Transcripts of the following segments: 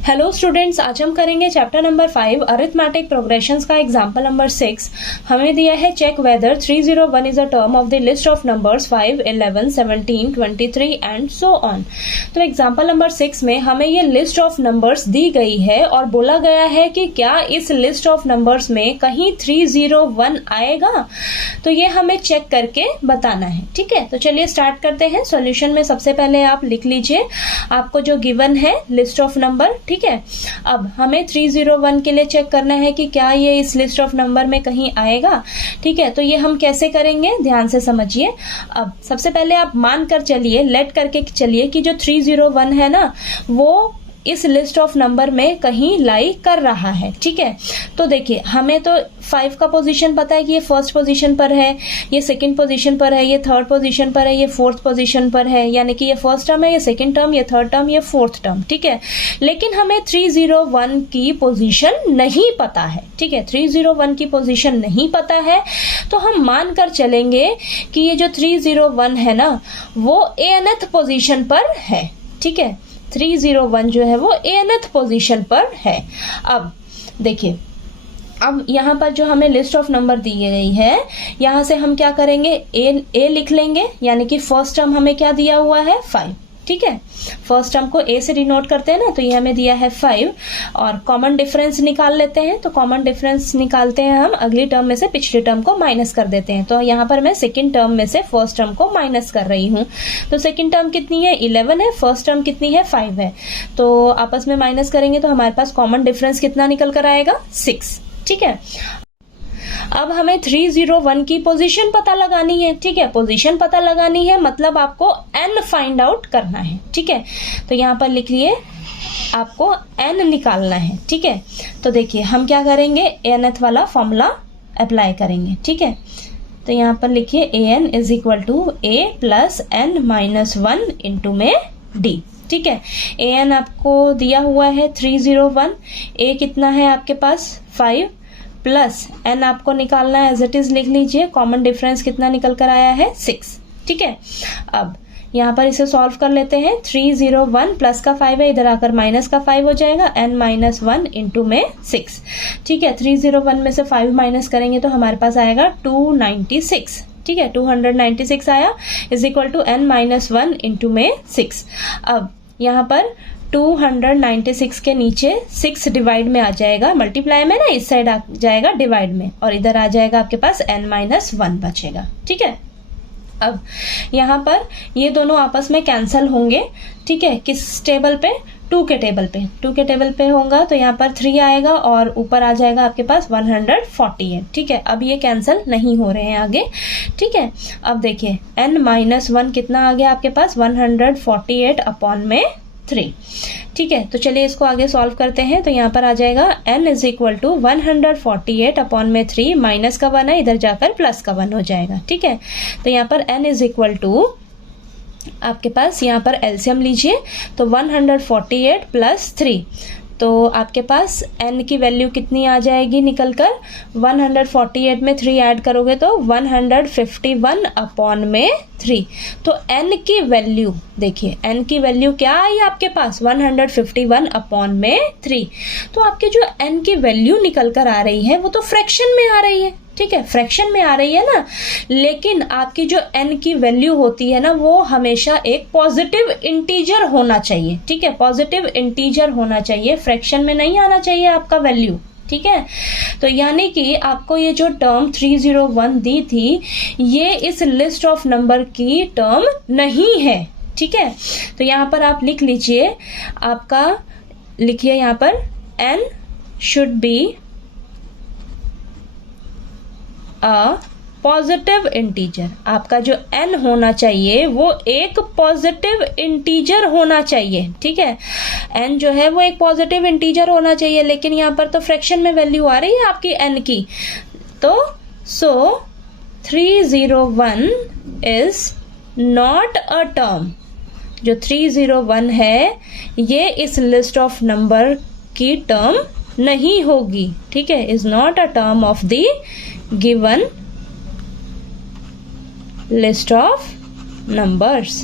Hello students, आज हम करेंगे चैप्टर नंबर 5 अरिथमेटिक प्रोग्रेशंस का एग्जांपल नंबर 6। हमें दिया है check whether 301 is a term of the list of numbers 5, 11, 17, 23 and so on. तो एग्जांपल नंबर 6 में हमें ये लिस्ट ऑफ नंबर्स दी गई है और बोला गया है कि क्या इस लिस्ट ऑफ नंबर्स में कहीं 301 आएगा। तो ये हमें चेक करके बताना है। ठीक है, तो चलिए स्टार्ट करते हैं। सॉल्यूशन में सबसे पहले आप लिख लीजिए आपको जो गिवन है लिस्ट ऑफ नंबर। ठीक है, अब हमें 301 के लिए चेक करना है कि क्या ये इस लिस्ट ऑफ नंबर में कहीं आएगा। ठीक है, तो ये हम कैसे करेंगे, ध्यान से समझिए। अब सबसे पहले आप मान कर चलिए, लेट करके चलिए कि जो 301 है ना, वो इस लिस्ट ऑफ नंबर में कहीं लाई कर रहा है। ठीक है, तो देखिए हमें तो 5 का पोजीशन पता है कि ये फर्स्ट पोजीशन पर है, ये सेकंड पोजीशन पर है, ये थर्ड पोजीशन पर है, ये फोर्थ पोजीशन पर है, यानी कि ये फर्स्ट टर्म है, ये सेकंड टर्म, ये थर्ड टर्म, ये फोर्थ टर्म। ठीक है, लेकिन हमें 301 की पोजीशन नहीं पता है। ठीक है, 301 की पोजीशन नहीं पता है, तो हम मान कर चलेंगे कि ये जो 301 है ना, वो एनथ पोजीशन पर है। ठीक है, 301 जो है वो एनथ पोजीशन पर है। अब देखिए, अब यहाँ पर जो हमें लिस्ट ऑफ नंबर दी गई है, यहाँ से हम क्या करेंगे, ए लिख लेंगे, यानी कि फर्स्ट टर्म हमें क्या दिया हुआ है, 5। ठीक है, फर्स्ट टर्म को ए से डिनोट करते हैं ना, तो ये हमें दिया है 5 और कॉमन डिफरेंस निकाल लेते हैं। तो कॉमन डिफरेंस निकालते हैं हम, अगली टर्म में से पिछली टर्म को माइनस कर देते हैं। तो यहाँ पर मैं सेकंड टर्म में से फर्स्ट टर्म को माइनस कर रही हूँ। तो सेकंड टर्म कितनी है, 11 है, फर्स्ट टर्म कितनी है, 5 है। तो आपस में माइनस करेंगे तो हमारे पास कॉमन डिफरेंस कितना निकल कर आएगा, 6। ठीक है, अब हमें 301 की पोजीशन पता लगानी है। ठीक है, पोजीशन पता लगानी है मतलब आपको n फाइंड आउट करना है। ठीक है, तो यहाँ पर लिखिए आपको n निकालना है। ठीक है, तो देखिए हम क्या करेंगे, nth वाला फॉर्मूला अप्लाई करेंगे। ठीक है, तो यहाँ पर लिखिए an is equal to a plus n minus 1 into में d। ठीक है, an आपको दिया हुआ है 301, a कितना है आपके पास 5 प्लस n आपको निकालना है, एज इट इज लिख लीजिए। कॉमन डिफरेंस कितना निकल कर आया है, 6। ठीक है, अब यहाँ पर इसे सॉल्व कर लेते हैं। 301 प्लस का 5 है, इधर आकर माइनस का 5 हो जाएगा, n माइनस 1 इंटू में 6। ठीक है, 301 में से 5 माइनस करेंगे तो हमारे पास आएगा 296। ठीक है, 296 आया, is equal to n minus 1 into में 6। अब यहाँ पर 296 के नीचे 6 डिवाइड में आ जाएगा, मल्टीप्लाई में ना, इस साइड आ जाएगा डिवाइड में, और इधर आ जाएगा आपके पास n माइनस 1 बचेगा। ठीक है, अब यहाँ पर ये दोनों आपस में कैंसल होंगे। ठीक है, किस टेबल पे, 2 के टेबल पे, 2 के टेबल पे होगा तो यहाँ पर 3 आएगा और ऊपर आ जाएगा आपके पास 148। ठीक है, अब ये कैंसल नहीं हो रहे हैं आगे। ठीक है, अब देखिए n माइनस 1 कितना आ गया आपके पास, 148 अपॉन में 3। ठीक है, तो चलिए इसको आगे सॉल्व करते हैं। तो यहाँ पर आ जाएगा n is equal to 148 upon में 3, माइनस का 1 है, इधर जाकर प्लस का 1 हो जाएगा। ठीक है, तो यहाँ पर n इज इक्वल टू आपके पास, यहाँ पर एलसीएम लीजिए, तो 148 प्लस 3, तो आपके पास n की वैल्यू कितनी आ जाएगी निकल कर, 148 में 3 ऐड करोगे तो 151 अपॉन में 3। तो n की वैल्यू देखिए, n की वैल्यू क्या आई आपके पास, 151 अपॉन में 3। तो आपके जो n की वैल्यू निकल कर आ रही है वो तो फ्रैक्शन में आ रही है। ठीक है, फ्रैक्शन में आ रही है ना, लेकिन आपकी जो n की वैल्यू होती है ना, वो हमेशा एक पॉजिटिव इंटीजर होना चाहिए। ठीक है, पॉजिटिव इंटीजर होना चाहिए, फ्रैक्शन में नहीं आना चाहिए आपका वैल्यू। ठीक है, तो यानी कि आपको ये जो टर्म 301 दी थी, ये इस लिस्ट ऑफ नंबर की टर्म नहीं है। ठीक है, तो यहाँ पर आप लिख लीजिए, आपका लिखिए यहाँ पर n should be a positive integer. आपका जो n होना चाहिए वो एक पॉजिटिव इंटीजर होना चाहिए। ठीक है, n जो है वो एक पॉजिटिव इंटीजर होना चाहिए, लेकिन यहाँ पर तो फ्रैक्शन में वैल्यू आ रही है आपकी n की। तो सो 301 इज नॉट अ टर्म। जो 301 है ये इस लिस्ट ऑफ नंबर की टर्म नहीं होगी। ठीक है, is not a term of the given list of numbers.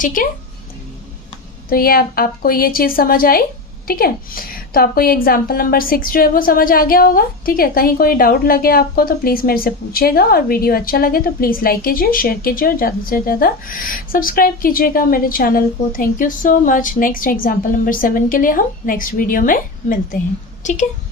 ठीक है, तो ये आपको ये चीज़ समझ आई, ठीक है। तो आपको ये एग्जाम्पल नंबर 6 जो है वो समझ आ गया होगा, ठीक है। कहीं कोई डाउट लगे आपको तो प्लीज़ मेरे से पूछिएगा, और वीडियो अच्छा लगे तो प्लीज़ लाइक कीजिए, शेयर कीजिए और ज़्यादा से ज़्यादा सब्सक्राइब कीजिएगा मेरे चैनल को। Thank you so much. Next example number 7 के लिए हम नेक्स्ट वीडियो में मिलते हैं, ठीक है।